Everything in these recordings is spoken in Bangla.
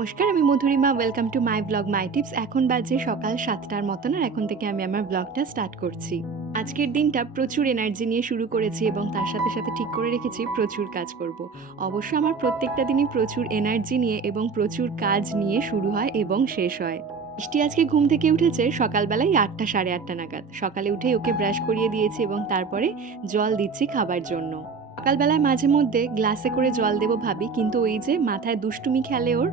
নমস্কার, আমি Madhurima. Welcome to my blog my tips এখন বাজে সকাল সাতটার মতন আর এখন থেকে আমি আমার ব্লগটা স্টার্ট করছি। আজকের দিনটা প্রচুর এনার্জি নিয়ে শুরু করেছি এবং তার সাথে সাথে ঠিক করে রেখেছি, প্রচুর কাজ করব। অবশ্য আমার প্রত্যেকটা দিনই প্রচুর এনার্জি নিয়ে এবং প্রচুর কাজ নিয়ে শুরু হয় এবং শেষ হয়। বৃষ্টি আজকে ঘুম থেকে উঠেছে, সকালবেলায় আটটা, সাড়ে আটটা নাগাদ। সকালে উঠেই ওকে ব্রাশ করিয়ে দিয়েছি এবং তারপরে জল দিচ্ছি খাবার জন্য। সকালবেলায় মাঝে মধ্যে গ্লাসে করে জল দেবো ভাবি, কিন্তু ওই যে মাথায় দুষ্টুমি খেলে ওর,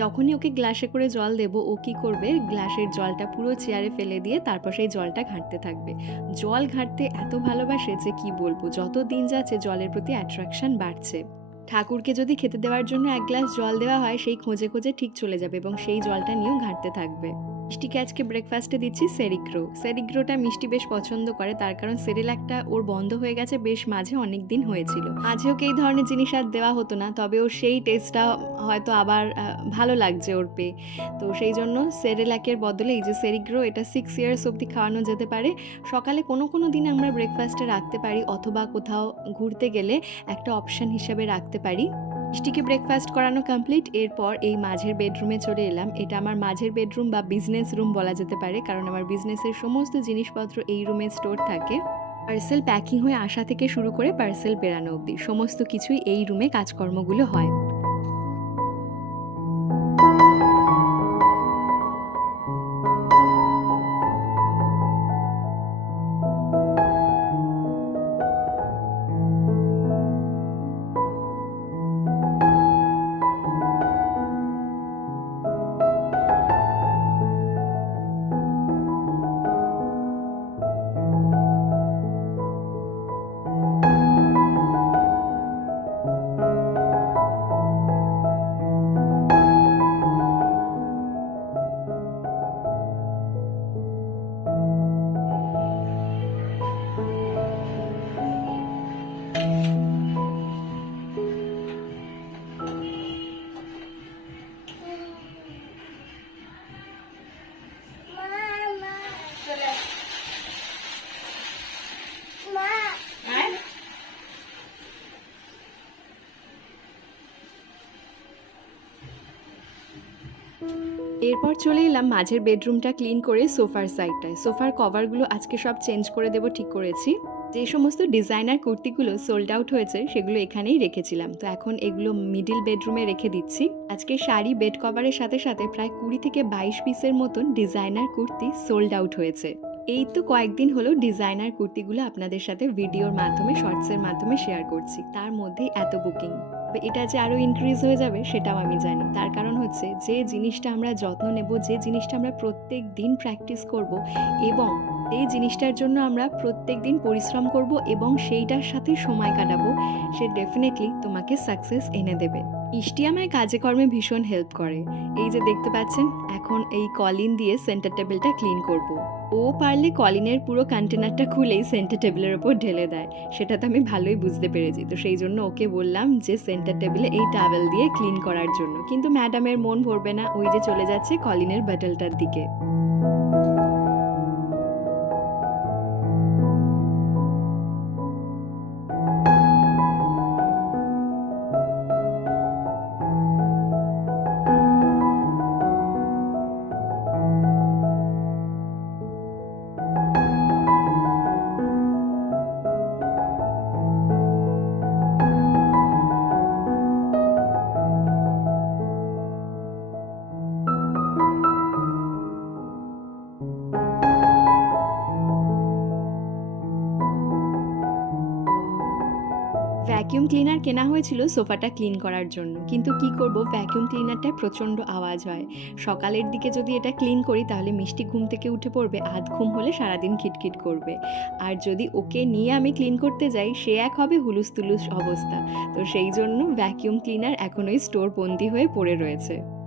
যখনই ওকে গ্লাসে করে জল দেবো, ও কী করবে? গ্লাসের জলটা পুরো চেয়ারে ফেলে দিয়ে তারপর সেই জলটা ঘাঁটতে থাকবে। জল ঘাঁটতে এত ভালোবাসে যে কি বলব, যত দিন যাচ্ছে জলের প্রতি অ্যাট্রাকশন বাড়ছে। ঠাকুরকে যদি খেতে দেওয়ার জন্য এক গ্লাস জল দেওয়া হয়, সেই খোঁজে খোঁজে ঠিক চলে যাবে এবং সেই জলটা নিয়েও ঘাঁটতে থাকবে। মিষ্টিকে আজকে ব্রেকফাস্টে দিচ্ছি সেরিগ্রো সেরিগ্রোটা মিষ্টি বেশ পছন্দ করে, তার কারণ সেরেলাকটা ওর বন্ধ হয়ে গেছে বেশ মাঝে অনেক দিন হয়েছিল। মাঝে ওকে এই ধরনের জিনিস আর দেওয়া হতো না, তবে ও সেই টেস্টটা হয়তো আবার ভালো লাগছে ওর পেয়ে। তো সেই জন্য সেরেলাকের বদলে এই যে সেরিগ্রো এটা সিক্স ইয়ার্স অবধি খাওয়ানো যেতে পারে। সকালে কোনো কোনো দিন আমরা ব্রেকফাস্টে রাখতে পারি, অথবা কোথাও ঘুরতে গেলে একটা অপশন হিসেবে রাখতে পারি। মিষ্টিকে ব্রেকফাস্ট করানো কমপ্লিট এরপর এই মাঝের বেডরুমে চলে এলাম। এটা আমার মাঝের বেডরুম বা বিজনেস রুম বলা যেতে পারে, কারণ আমার বিজনেসের সমস্ত জিনিসপত্র এই রুমে স্টোর থাকে। পার্সেল প্যাকিং হয়ে আসা থেকে শুরু করে পার্সেল বেরানো অবধি সমস্ত কিছুই এই রুমে কাজকর্মগুলো হয়। এরপর চলে এলাম মাঝের বেডরুমটা ক্লিন করে সোফার সাইডটায়। সোফার কভারগুলো আজকে সব চেঞ্জ করে দেবো, ঠিক করেছি। যে সমস্ত ডিজাইনার কুর্তিগুলো সোল্ড আউট হয়েছে, সেগুলো এখানেই রেখেছিলাম। তো এখন এগুলো মিডিল বেডরুমে রেখে দিচ্ছি। আজকে শাড়ি বেড কভারের সাথে সাথে প্রায় কুড়ি থেকে বাইশ পিসের মতন ডিজাইনার কুর্তি সোল্ড আউট হয়েছে। এই তো কয়েকদিন হলো ডিজাইনার কুর্তিগুলো আপনাদের সাথে ভিডিওর মাধ্যমে শর্টসের মাধ্যমে শেয়ার করছি। তার মধ্যেই এত বুকিং এটা যে আরও ইনক্রিজ হয়ে যাবে সেটাও আমি জানি। তার কারণ হচ্ছে যে জিনিসটা আমরা যত্ন নেব, যে জিনিসটা আমরা প্রত্যেক দিন প্র্যাকটিস করব এবং এই জিনিসটার জন্য আমরা প্রত্যেক দিন পরিশ্রম করব এবং সেইটার সাথে সময় কাটাবো, সে ডেফিনেটলি তোমাকে সাকসেস এনে দেবে। মিষ্টি আমায় কাজে কর্মে ভীষণ হেল্প করে। এই যে দেখতে পাচ্ছেন, এখন এই কলিন দিয়ে সেন্টার টেবিলটা ক্লিন করব। ও পারলে কলিনের পুরো কন্টেনারটা খুলেই সেন্টার টেবিলের ওপর ঢেলে দেয়। সেটা তো আমি ভালোই বুঝতে পেরেছি। তো সেই জন্য ওকে বললাম যে সেন্টার টেবিলে এই টাওয়েল দিয়ে ক্লিন করার জন্য। কিন্তু ম্যাডামের মন ভরবে না। ওই যে চলে যাচ্ছে কলিনের বাটলটার দিকে। কেনা হয়েছিল সোফাটা ক্লিন করার জন্য। কিন্তু কি করব ভ্যাকিউম ক্লিনারটা প্রচণ্ড আওয়াজ হয়। সকালের দিকে যদি এটা ক্লিন করি, তাহলে মিষ্টি ঘুম থেকে উঠে পড়বে, আধ ঘুম হলে সারাদিন খিটখিট করবে। আর যদি ওকে নিয়ে আমি ক্লিন করতে যাই, সে এক হবে হুলুস তুলুস অবস্থা। তো সেই জন্য ভ্যাকিউম ক্লিনার এখনোই স্টোর বন্দি হয়ে পড়ে রয়েছে।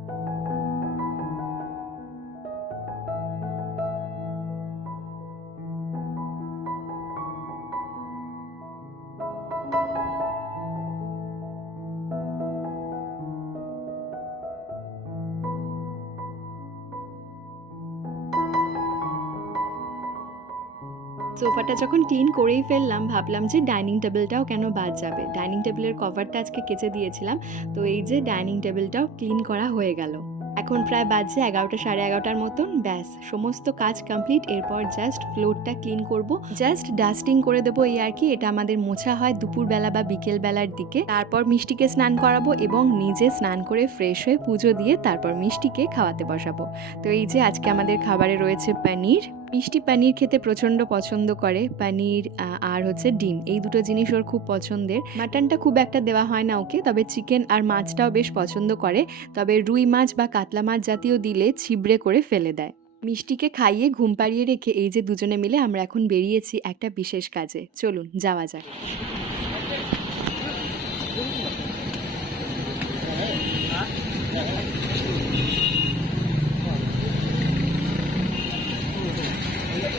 সোফাটা যখন ক্লিন করেই ফেললাম, ভাবলাম যে ডাইনিং টেবিলটাও কেন বাদ যাবে? ডাইনিং টেবিলের কভারটা আজকে কেচে দিয়েছিলাম, তো এই যে ডাইনিং টেবিলটাও ক্লিন করা হয়ে গেল। এখন প্রায় বাজছে এগারোটা সাড়ে এগারোটার মতন, ব্যাস, সমস্ত কাজ কমপ্লিট, এরপর জাস্ট ফ্লোরটা ক্লিন করব। জাস্ট ডাস্টিং করে দেবো এই আর কি, এটা আমাদের মোছা হয় দুপুরবেলা বা বিকেল বেলার দিকে। তারপর মিষ্টিকে স্নান করাবো এবং নিজে স্নান করে ফ্রেশ হয়ে পুজো দিয়ে তারপর মিষ্টিকে খাওয়াতে বসাবো। তো এই যে আজকে আমাদের খাবারে রয়েছে পনির মিষ্টি পানির খেতে প্রচণ্ড পছন্দ করে। পানির আর হচ্ছে ডিম। এই দুটো জিনিস ওর খুব পছন্দের। মাটনটা খুব একটা দেওয়া হয় না ওকে, তবে চিকেন আর মাছটাও বেশ পছন্দ করে। তবে রুই মাছ বা কাতলা মাছ জাতীয় দিলে ছিবড়ে করে ফেলে দেয়। মিষ্টিকে খাইয়ে ঘুম পাড়িয়ে রেখে এই যে দুজনে মিলে আমরা এখন বেরিয়েছি একটা বিশেষ কাজে। চলুন, যাওয়া যাক।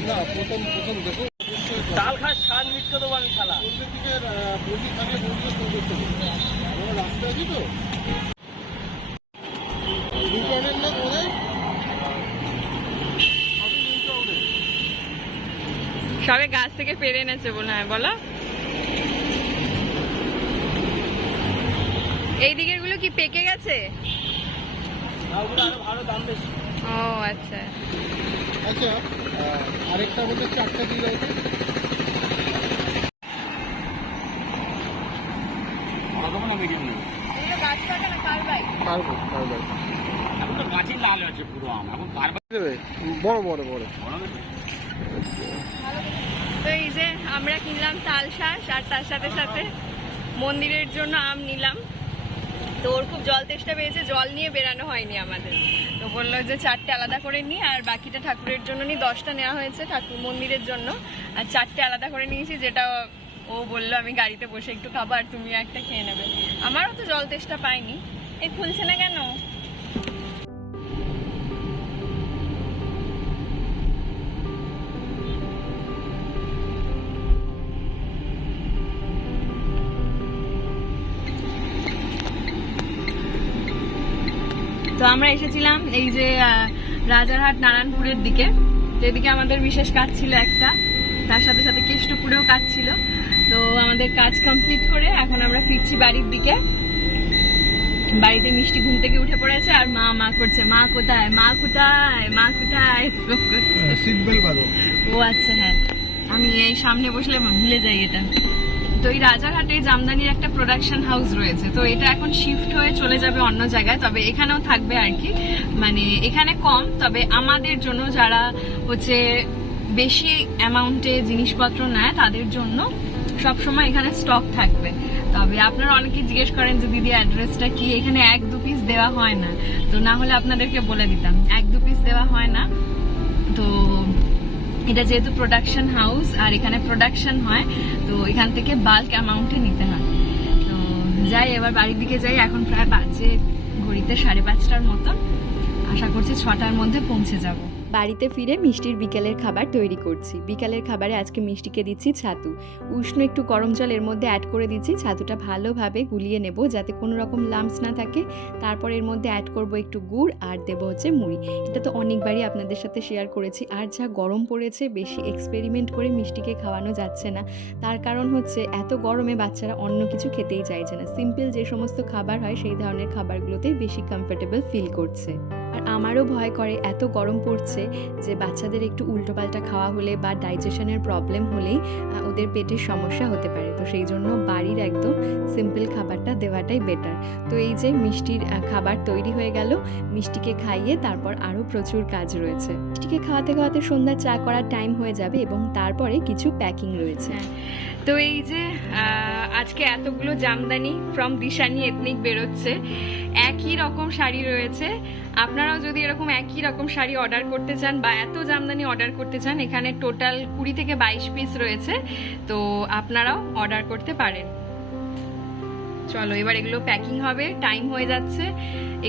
না প্রথম প্রথম দেখো। ডাল খাস শান মিটকে দেবো আমি শালা। সন্ধ্যের দিকে বন্দি থাকে বন্দিকে ফোন করতে হবে আমার রাস্তা আছে তো। দুপারের না কোথায় আপনি নিউ টাউনে সবে গাছ থেকে পেরে এনেছে বলে হয় বলো। এই দিকেরগুলো কি পেকে গেছে? আরও ভালো দাম বেশি। আচ্ছা আরেকটা বলতে চারটা দিয়ে আছে পুরো আম। এখন বারবার দেবে? বড় বড় বড়। তো এই যে আমরা কিনলাম তাল শাঁস আর তার সাথে সাথে মন্দিরের জন্য আম নিলাম। তো ওর খুব জল তেষ্টা পেয়েছে, জল নিয়ে বেরানো হয়নি আমাদের। তো বলল যে চারটে আলাদা করে নিই আর বাকিটা ঠাকুরের জন্য নিই দশটা নেওয়া হয়েছে ঠাকুর মন্দিরের জন্য। আর চারটে আলাদা করে নিয়েছি, যেটা ও বলল, আমি গাড়িতে বসে একটু খাব, আর তুমি একটা খেয়ে নেবে। আমারও তো জল তেষ্টা পাইনি। এই খুলছে না কেন? আমরা এসেছিলাম এই যে রাজারহাট নারায়ণপুরের দিকে। তো এদিকে আমাদের বিশেষ কাজ ছিল একটা তার সাথে সাথে কেষ্টপুরেও কাজ ছিল। তো আমাদের কাজ কমপ্লিট করে এখন আমরা ফিরছি বাড়ির দিকে। বাড়িতে মিষ্টি ঘুম থেকে উঠে পড়েছে আর মা মা করছে মা কোথায়? মা কোথায়? মা কোথায়? বাঁধো। ও আচ্ছা হ্যাঁ। আমি এই সামনে বসলে ভুলে যাই এটা। তো এই রাজাঘাটে জামদানির একটা প্রোডাকশন হাউস রয়েছে। তো এটা এখন শিফট হয়ে চলে যাবে অন্য জায়গায়, তবে এখানেও থাকবে আর কি। মানে এখানে কম, তবে আমাদের জন্য যারা হচ্ছে বেশি অ্যামাউন্টে জিনিসপত্র নেয়, তাদের জন্য সব সময় এখানে স্টক থাকবে। তবে আপনারা অনেকে জিজ্ঞেস করেন যে, দিদি অ্যাড্রেসটা কি? এখানে এক দু পিস দেওয়া হয় না। তো না হলে আপনাদেরকে বলে দিতাম, এক দু পিস দেওয়া হয় না। তো এটা যেহেতু প্রোডাকশন হাউস আর এখানে প্রোডাকশন হয় তো এখান থেকে বাল্ক অ্যামাউন্টে নিতে হয়। তো যাই, এবার বাড়ির দিকে যাই, এখন প্রায় বাজে ঘড়িতে সাড়ে পাঁচটার মতন। আশা করছি ছটার মধ্যে পৌঁছে যাব। বাড়িতে ফিরে মিষ্টির বিকেলের খাবার তৈরি করছি। বিকালের খাবারে আজকে মিষ্টিকে দিচ্ছি ছাতু। উষ্ণ একটু গরম জল এর মধ্যে অ্যাড করে দিচ্ছি। ছাতুটা ভালোভাবে গুলিয়ে নেব যাতে কোনো রকম লাম্পস না থাকে। তারপর এর মধ্যে অ্যাড করব একটু গুড় আর দেব হচ্ছে মুড়ি। এটা তো অনেকবারই আপনাদের সাথে শেয়ার করেছি। আর যা গরম পড়েছে, বেশি এক্সপেরিমেন্ট করে মিষ্টিকে খাওয়ানো যাচ্ছে না। তার কারণ হচ্ছে এত গরমে বাচ্চারা অন্য কিছু খেতেই চাইছে না। সিম্পল যে সমস্ত খাবার হয়, সেই ধরনের খাবারগুলোতেই বেশি কমফোর্টেবল ফিল করছে। আর আমারও ভয় করে, এত গরম পড়ছে যে বাচ্চাদের একটু উল্টোপাল্টা খাওয়া হলে বা ডাইজেশনের প্রবলেম হলেই ওদের পেটের সমস্যা হতে পারে। তো সেই জন্য বাড়ির একদম সিম্পল খাবারটা দেওয়াটাই বেটার তো এই যে মিষ্টির খাবার তৈরি হয়ে গেল, মিষ্টিকে খাইয়ে তারপর আরও প্রচুর কাজ রয়েছে। মিষ্টিকে খাওয়াতে খাওয়াতে সন্ধ্যা চা করার টাইম হয়ে যাবে এবং তারপরে কিছু প্যাকিং রয়েছে। হ্যাঁ। তো এই যে আজকে এতগুলো জামদানি ফ্রম দিশানি এথনিক বেরোচ্ছে। একই রকম শাড়ি রয়েছে। আপনারাও যদি এরকম একই রকম শাড়ি অর্ডার করতে চান বা এত জামদানি অর্ডার করতে চান, এখানে টোটাল কুড়ি থেকে বাইশ পিস রয়েছে। তো আপনারাও অর্ডার করতে পারেন। চলো, এবার এগুলো প্যাকিং হবে। টাইম হয়ে যাচ্ছে।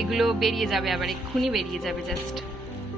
এগুলো বেরিয়ে যাবে আবার, এক্ষুনি বেরিয়ে যাবে জাস্ট